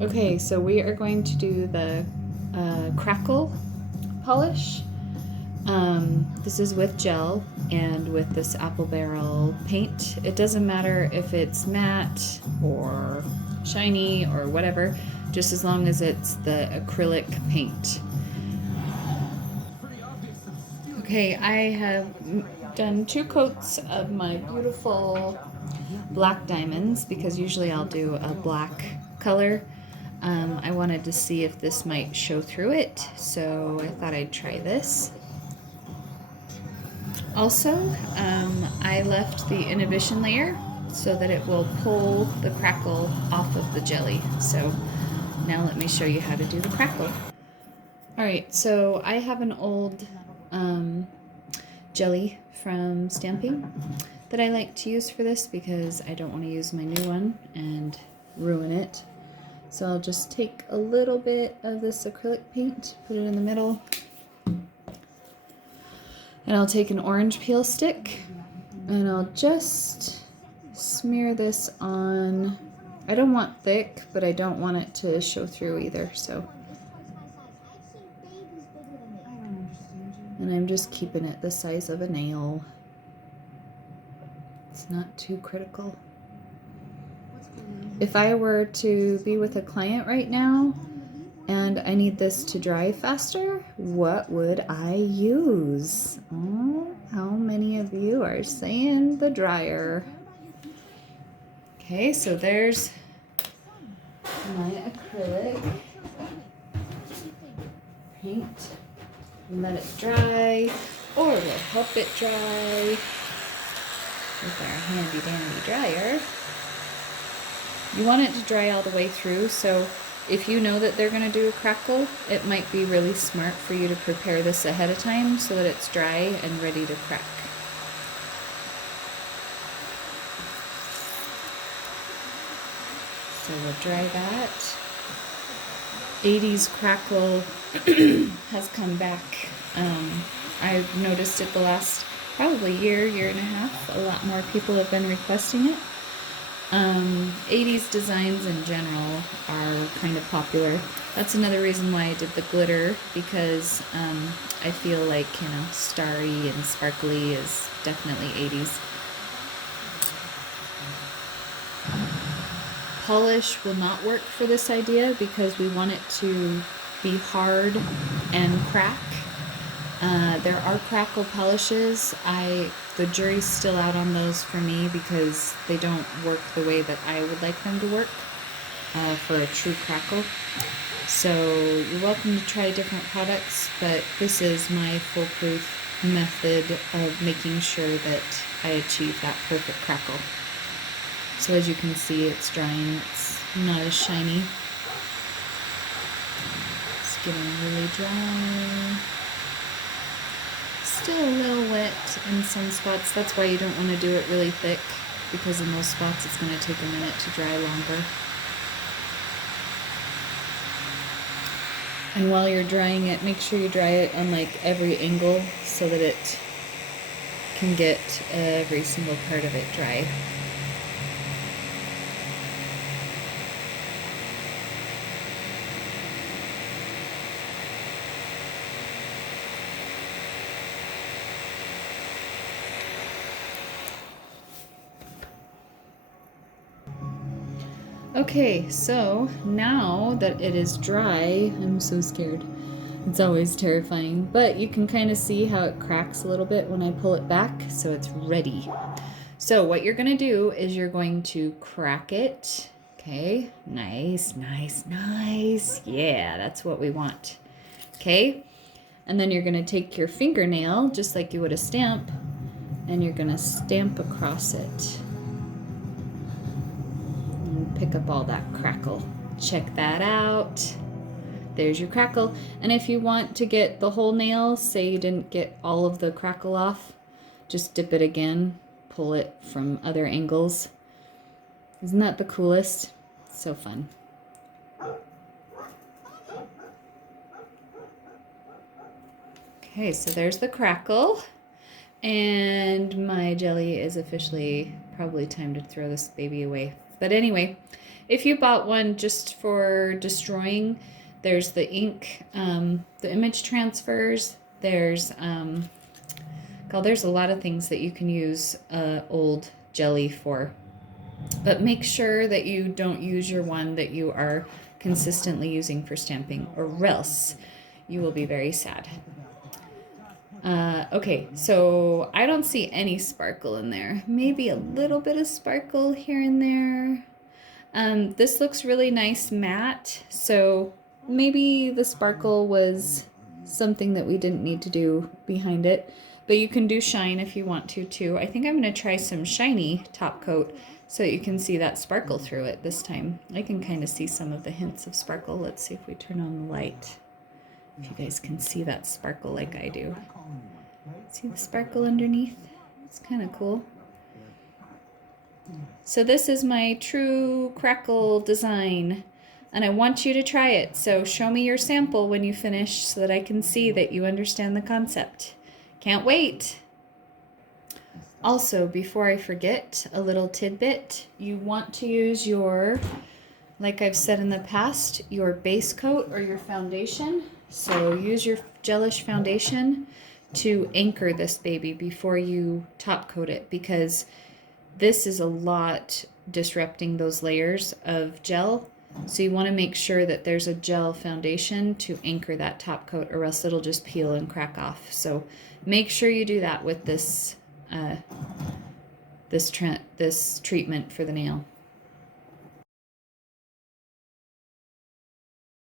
Okay, so we are going to do the crackle polish. This is with gel and with this apple barrel paint. It doesn't matter if it's matte or shiny or whatever, just as long as it's the acrylic paint. Okay, I have done 2 coats of my beautiful black diamonds because usually I'll do a black color. I wanted to see if this might show through it, so I thought I'd try this. Also, I left the inhibition layer so that it will pull the crackle off of the jelly. So now let me show you how to do the crackle. Alright, so I have an old jelly from stamping that I like to use for this because I don't want to use my new one and ruin it. So I'll just take a little bit of this acrylic paint, put it in the middle, and I'll take an orange peel stick and I'll just smear this on. I don't want thick, but I don't want it to show through either, so. And I'm just keeping it the size of a nail. It's not too critical. If I were to be with a client right now and I need this to dry faster, what would I use? Oh, how many of you are saying the dryer? Okay, so there's my acrylic paint. Let it dry, or we'll help it dry with our handy dandy dryer. You want it to dry all the way through, so if you know that they're going to do a crackle, it might be really smart for you to prepare this ahead of time so that it's dry and ready to crack. So we'll dry that. 80s Crackle has come back. I've noticed it the last probably year and a half. A lot more people have been requesting it. 80s designs in general are kind of popular. That's another reason why I did the glitter, because I feel like, you know, starry and sparkly is definitely 80s. Polish will not work for this idea because we want it to be hard and crack. There are crackle polishes. The jury's still out on those for me because they don't work the way that I would like them to work for a true crackle. So you're welcome to try different products, but this is my foolproof method of making sure that I achieve that perfect crackle. So as you can see, it's drying. It's not as shiny. It's getting really dry. Still a little wet in some spots. That's why you don't want to do it really thick, because in those spots it's going to take a minute to dry longer. And while you're drying it, make sure you dry it on like every angle so that it can get every single part of it dry. Okay, so now that it is dry, I'm so scared. It's always terrifying, but you can kind of see how it cracks a little bit when I pull it back, so it's ready. So what you're going to do is you're going to crack it. Okay, nice, nice, nice. Yeah, that's what we want. Okay, and then you're going to take your fingernail, just like you would a stamp, and you're going to stamp across it. Pick up all that crackle. Check that out. There's your crackle. And if you want to get the whole nail, say you didn't get all of the crackle off, just dip it again, pull it from other angles. Isn't that the coolest? So fun. Okay, so there's the crackle. And my jelly is officially probably time to throw this baby away. But anyway, if you bought one just for destroying, there's the ink, the image transfers. There's there's a lot of things that you can use old jelly for. But make sure that you don't use your one that you are consistently using for stamping, or else you will be very sad. Okay, so I don't see any sparkle in there. Maybe a little bit of sparkle here and there. This looks really nice matte, so maybe the sparkle was something that we didn't need to do behind it. But you can do shine if you want to too. I think I'm going to try some shiny top coat so that you can see that sparkle through it this time. I can kind of see some of the hints of sparkle. Let's see if we turn on the light. If you guys can see that sparkle like I do. See the sparkle underneath? It's kind of cool. So this is my true crackle design, and I want you to try it. So show me your sample when you finish so that I can see that you understand the concept. Can't wait. Also, before I forget, a little tidbit. You want to use your, like I've said in the past, your base coat or your foundation. So use your gelish foundation to anchor this baby before you top coat it, because this is a lot disrupting those layers of gel. So you want to make sure that there's a gel foundation to anchor that top coat, or else it'll just peel and crack off. So make sure you do that with this this treatment for the nail.